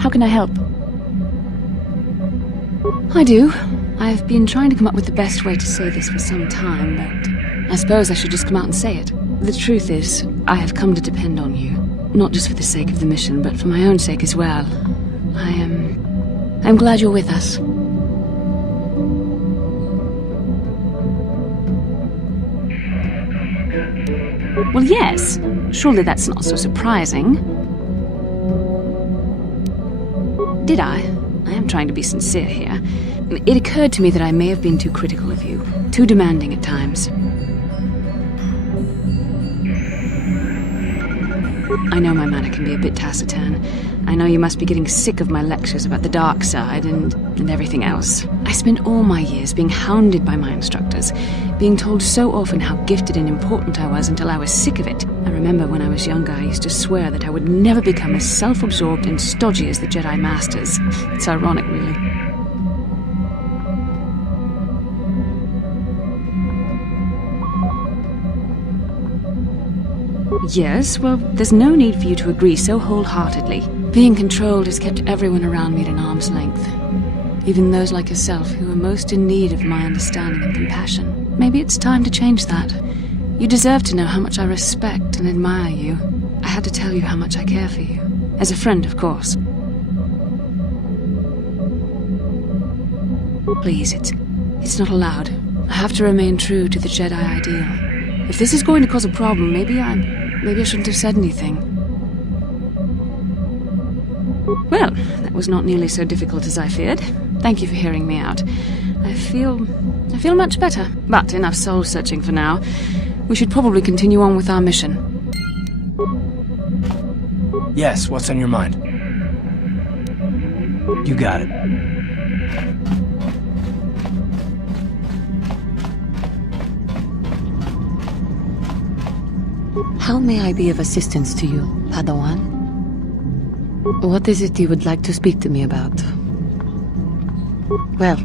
How can I help? I do. I've been trying to come up with the best way to say this for some time, but I suppose I should just come out and say it. The truth is, I have come to depend on you. Not just for the sake of the mission, but for my own sake as well. I'm glad you're with us. Well, yes. Surely that's not so surprising. Did I? I am trying to be sincere here. It occurred to me that I may have been too critical of you, too demanding at times. I know my manner can be a bit taciturn. I know you must be getting sick of my lectures about the dark side and everything else. I spent all my years being hounded by my instructors, being told so often how gifted and important I was until I was sick of it. I remember when I was younger, I used to swear that I would never become as self-absorbed and stodgy as the Jedi Masters. It's ironic, really. Yes, well, there's no need for you to agree so wholeheartedly. Being controlled has kept everyone around me at an arm's length. Even those like yourself who are most in need of my understanding and compassion. Maybe it's time to change that. You deserve to know how much I respect and admire you. I had to tell you how much I care for you. As a friend, of course. Please, it's not allowed. I have to remain true to the Jedi ideal. If this is going to cause a problem, maybe I shouldn't have said anything. Well, that was not nearly so difficult as I feared. Thank you for hearing me out. I feel much better. But enough soul-searching for now. We should probably continue on with our mission. Yes, what's on your mind? You got it. How may I be of assistance to you, Padawan? What is it you would like to speak to me about? Well,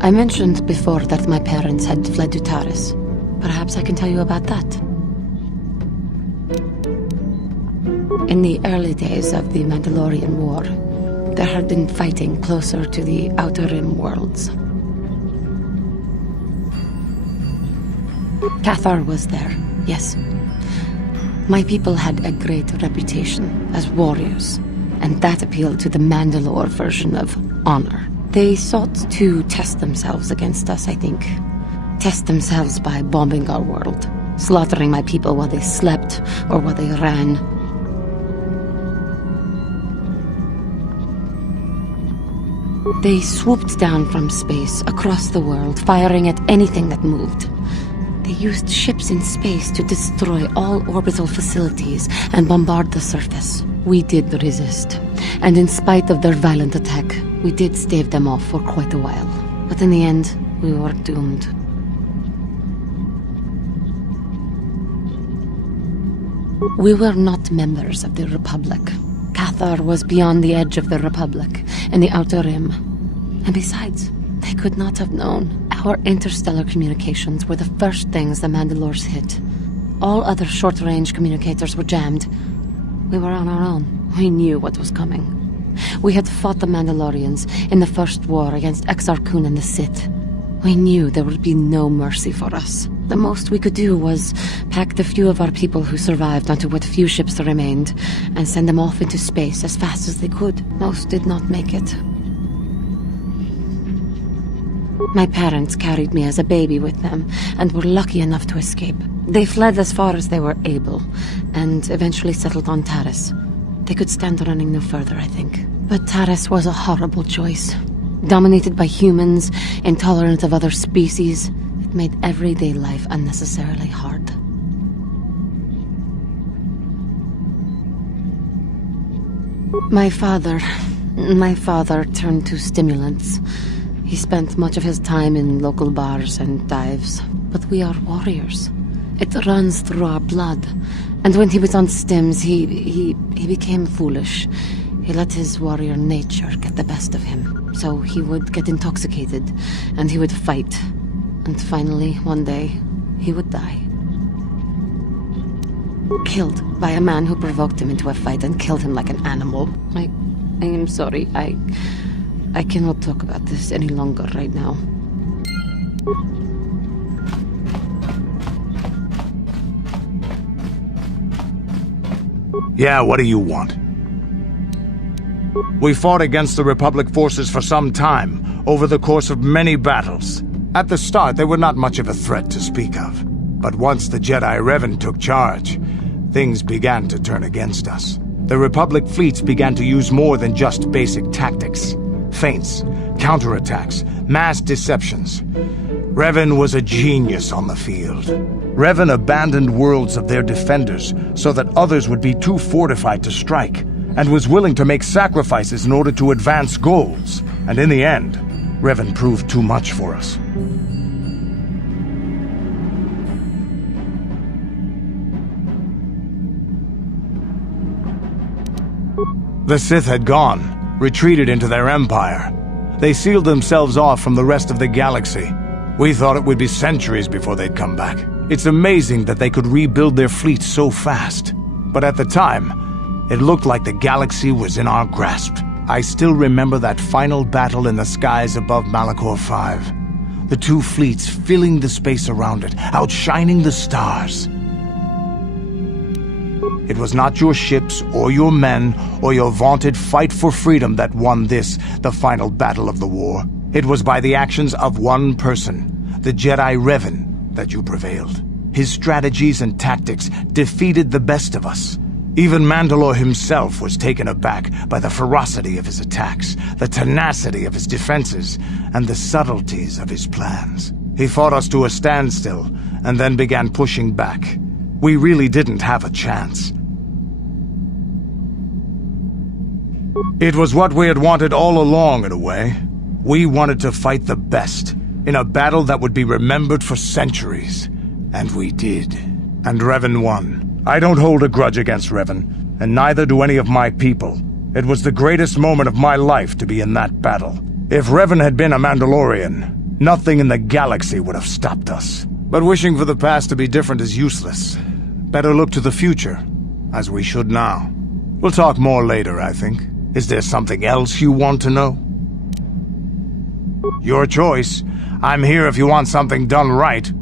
I mentioned before that my parents had fled to Taris. Perhaps I can tell you about that. In the early days of the Mandalorian War, there had been fighting closer to the Outer Rim worlds. Cathar was there, yes. My people had a great reputation as warriors, and that appealed to the Mandalore version of honor. They sought to test themselves against us, I think. Test themselves by bombing our world, slaughtering my people while they slept or while they ran. They swooped down from space across the world, firing at anything that moved. They used ships in space to destroy all orbital facilities and bombard the surface. We did resist, and in spite of their violent attack, we did stave them off for quite a while. But in the end, we were doomed. We were not members of the Republic. Cathar was beyond the edge of the Republic, in the Outer Rim. And besides, they could not have known. Our interstellar communications were the first things the Mandalores hit. All other short-range communicators were jammed. We were on our own. We knew what was coming. We had fought the Mandalorians in the first war against Exar Kun and the Sith. We knew there would be no mercy for us. The most we could do was pack the few of our people who survived onto what few ships remained and send them off into space as fast as they could. Most did not make it. My parents carried me as a baby with them and were lucky enough to escape. They fled as far as they were able and eventually settled on Taris. They could stand running no further, I think. But Taris was a horrible choice. Dominated by humans, intolerant of other species, it made everyday life unnecessarily hard. My father turned to stimulants. He spent much of his time in local bars and dives. But we are warriors. It runs through our blood. And when he was on stims, he became foolish. He let his warrior nature get the best of him. So he would get intoxicated, and he would fight. And finally, one day, he would die. Killed by a man who provoked him into a fight and killed him like an animal. I am sorry. I cannot talk about this any longer right now. Yeah, what do you want? We fought against the Republic forces for some time, over the course of many battles. At the start, they were not much of a threat to speak of. But once the Jedi Revan took charge, things began to turn against us. The Republic fleets began to use more than just basic tactics. Feints, counterattacks, mass deceptions. Revan was a genius on the field. Revan abandoned worlds of their defenders so that others would be too fortified to strike, and was willing to make sacrifices in order to advance goals. And in the end, Revan proved too much for us. The Sith had gone, retreated into their empire. They sealed themselves off from the rest of the galaxy. We thought it would be centuries before they'd come back. It's amazing that they could rebuild their fleet so fast. But at the time, it looked like the galaxy was in our grasp. I still remember that final battle in the skies above Malachor 5. The two fleets filling the space around it, outshining the stars. It was not your ships, or your men, or your vaunted fight for freedom that won this, the final battle of the war. It was by the actions of one person, the Jedi Revan, that you prevailed. His strategies and tactics defeated the best of us. Even Mandalore himself was taken aback by the ferocity of his attacks, the tenacity of his defenses, and the subtleties of his plans. He fought us to a standstill, and then began pushing back. We really didn't have a chance. It was what we had wanted all along, in a way. We wanted to fight the best, in a battle that would be remembered for centuries. And we did. And Revan won. I don't hold a grudge against Revan, and neither do any of my people. It was the greatest moment of my life to be in that battle. If Revan had been a Mandalorian, nothing in the galaxy would have stopped us. But wishing for the past to be different is useless. Better look to the future, as we should now. We'll talk more later, I think. Is there something else you want to know? Your choice. I'm here if you want something done right.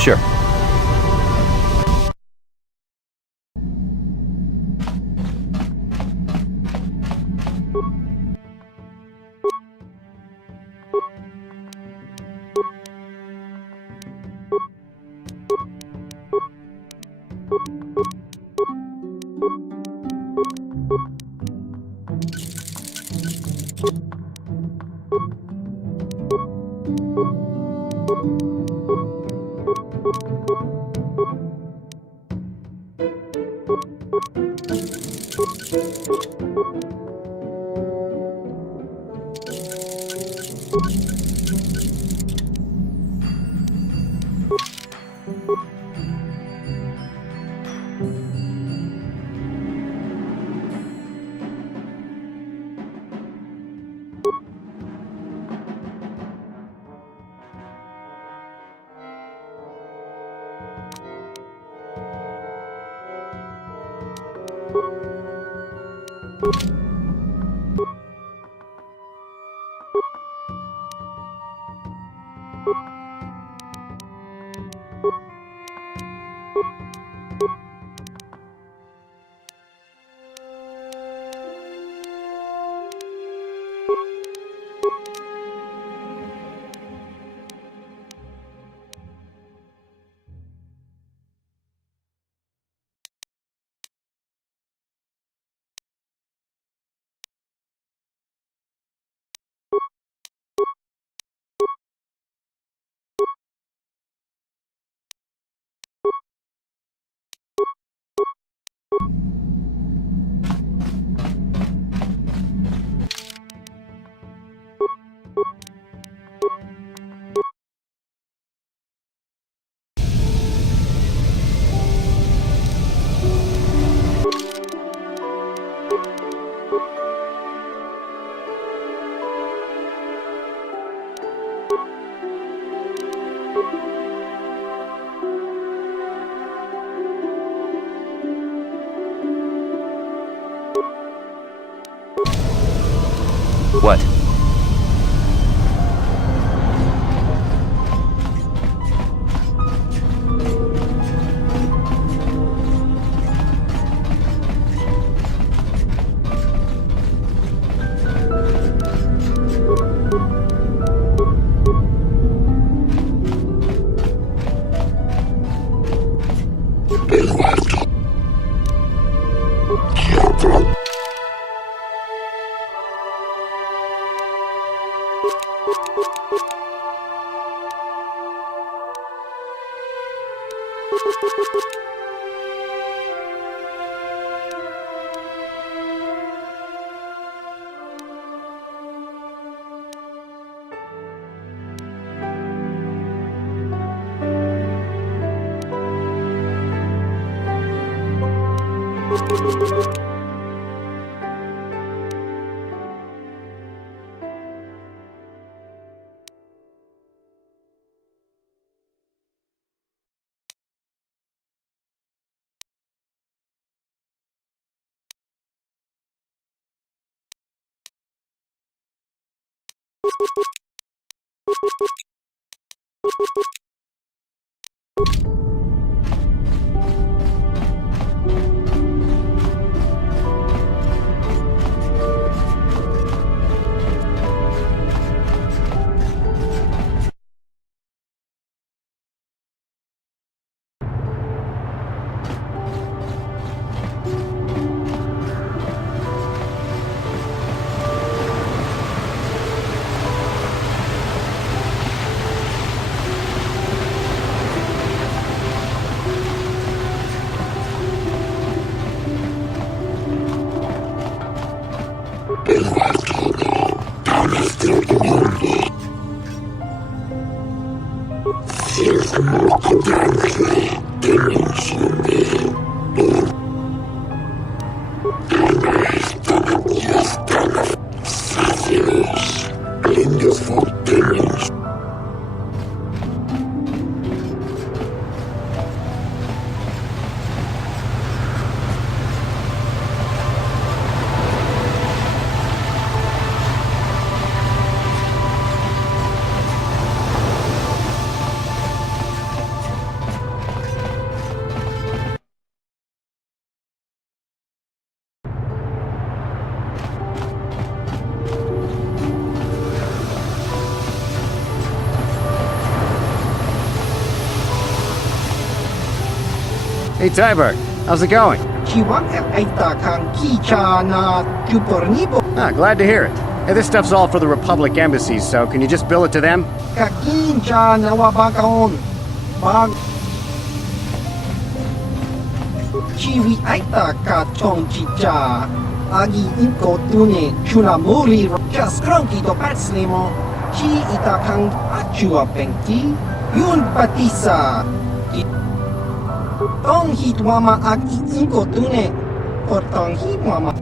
Sure. What? Hey, Tyberg. How's it going? Ah, glad to hear it. Hey, this stuff's all for the Republic embassies, so can you just bill it to them? Chiwi aita ka chong chicha agi inko tune chuna muri just cronky to patslimo chi ita kang achua pengti yun patisa tong hitwama agi inko tune or tong hitwama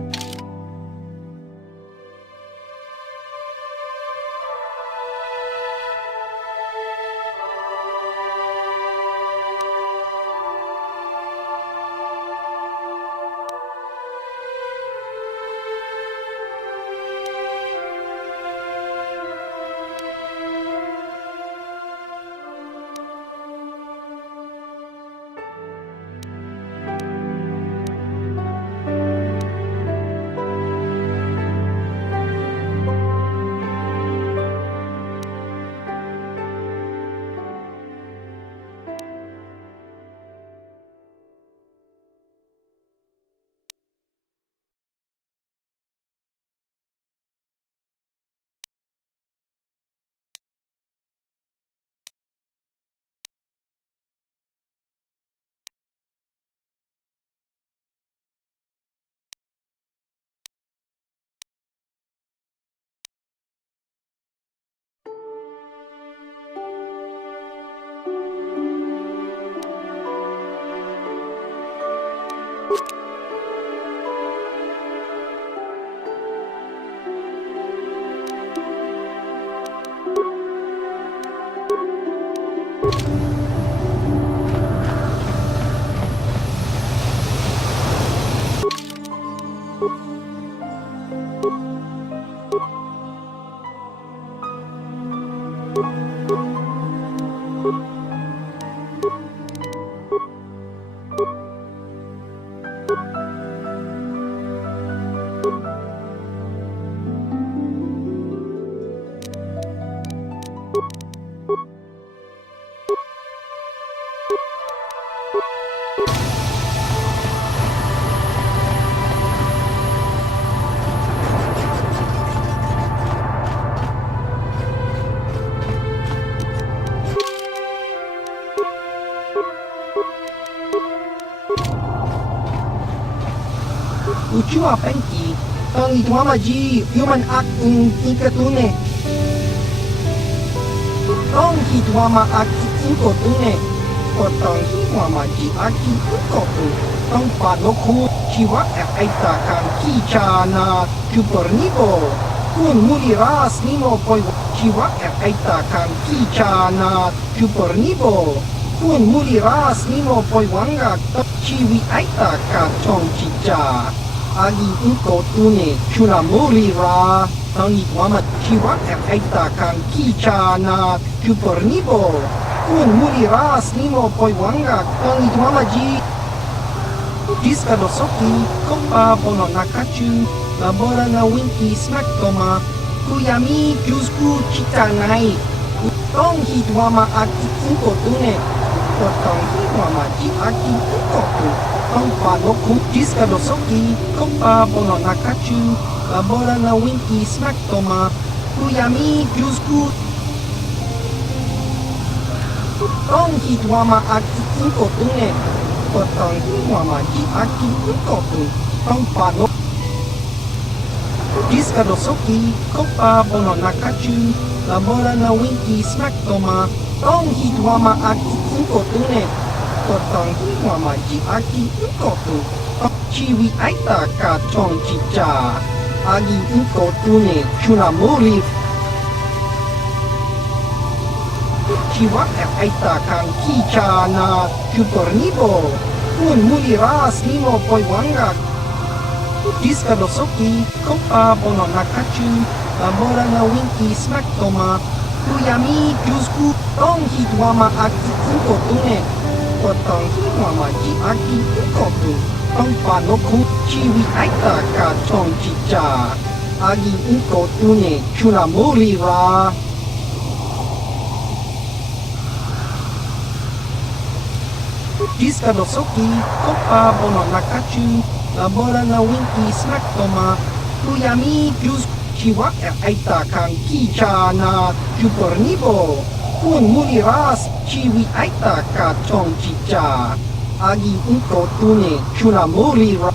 Uchua penki tong itwama ji human act in ikatune tong hitwama act inkotune or tong hitwama ji act inkotune tong panoku chiwa aita kan kicha na kupornibo kun muli ras nimo poi chiwa aita kan kicha na kupornibo kun muli ras nimo poi wanga chiwi aita ka chong chicha agi inko tune chuna muli ra tangi wama chiwa aita kan kicha na kupornibo kun muli ras nimo poi wanga tangi wama ji diska dosoki kompa bono nakachu labora na winki smaktoma kuyami kyusku chitanai tong hitwama aki inko tune tong hitwama ji aki inko tune tong panoku diska dosoki kompa bono nakachu labora na winki smaktoma kuyami kyusku tong hitwama aki inko tune tong hitwama ji aki inko tune tong panoku Diskadosoki, kopa bono nakachu, labora na winki smack toma, tong hitwama aki inkotune, kotong hitwama ji aki inkotu, chiwi aita ka chong chicha, agi inkotune chunamuri, chiwa aita kang kicha na chupornibo, un muliras nimo poiwanga, Diskadosoki, kopa bono nakachu, labora na winki smack toma, kuyami jusku tong hitwama aki inkotune, kotong hitwama ji aki inkotu, tong panoku chiwi aita ka chong chicha, agi inkotune chunamuri ra. Diskadosoki, kopa bono nakachu, labora na winki smack toma, kuyami jus chiwa aita kang kicha na chupornibo, un muliras chiwi aita ka chong chicha, agi inkotune chunamuri ra.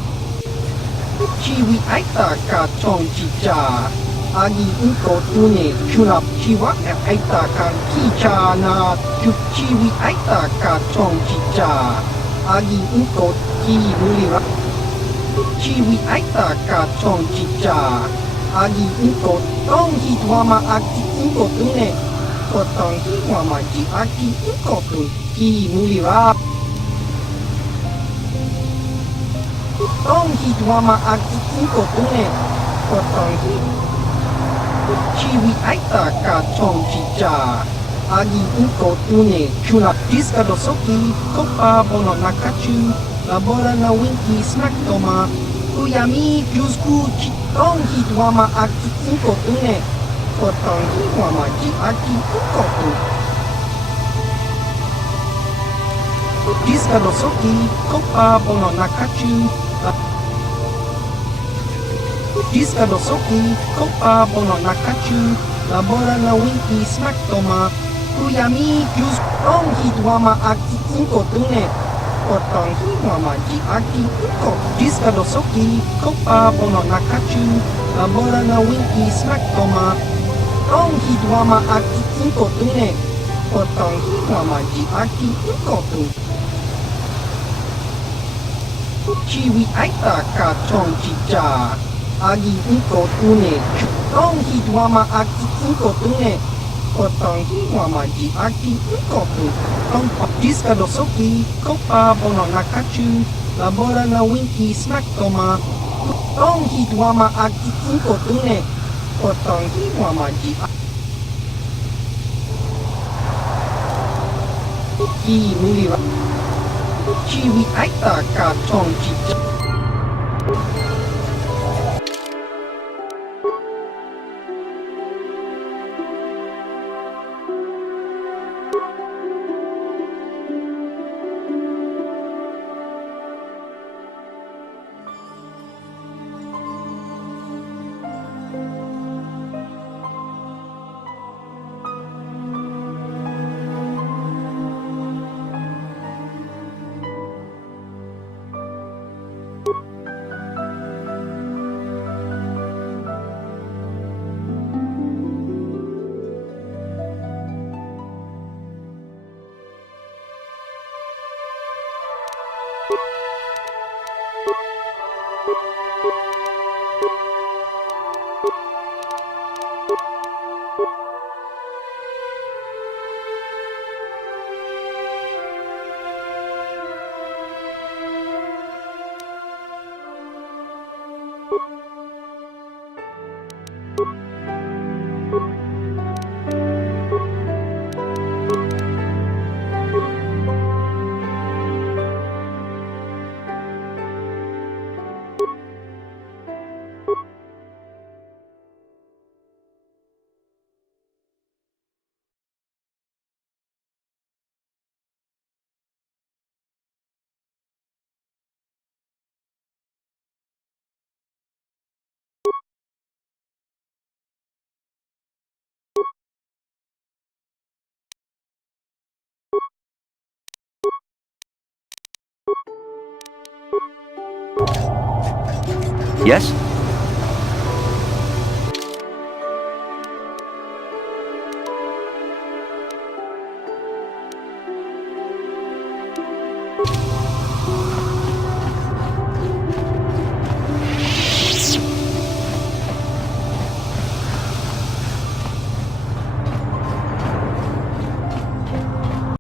Chiwi aita ka chong chicha, agi inkotune chunap chiwa aita kang kicha na chiwi aita ka chong chicha, agi inkot ki mulira. Chiwi aita ka chong chicha, agi inkot tong hitwama aki inkotune, kotong hitwama ji aki inkotun ki mulira. Tong hitwama aki inkotune, kotong chiwi aita ka chong chicha, agi inkotune chunap diskadosoki, kopa bono nakachu, labora na winki smack toma, kuyami jusku tong hitwama aki inkotune, kotong hitwama ji aki inkotu. Diskadosoki, kopa bono nakachu, Diskadosoki, kopa bono nakachu, labora na winki smack toma, kuyami jus tong hitwama aki inkotune, kotong hitwama ji aki inkot. Diskadosoki, kopa bono nakachu, labora na winki smack toma, tong hitwama aki inkotune, kotong hitwama ji aki inkotu. Chiwi aita ka chong chicha, agi inkotune, tong hitwama aki inkotune, kotong hitwama ji aki inkotu. Tong diskadosoki, kopa bono nakachu, labora na winki smack toma, tong hitwama aki inkotune, kotong hitwama ji aki mulira. Chiwi aita ka chong chicha. Yes?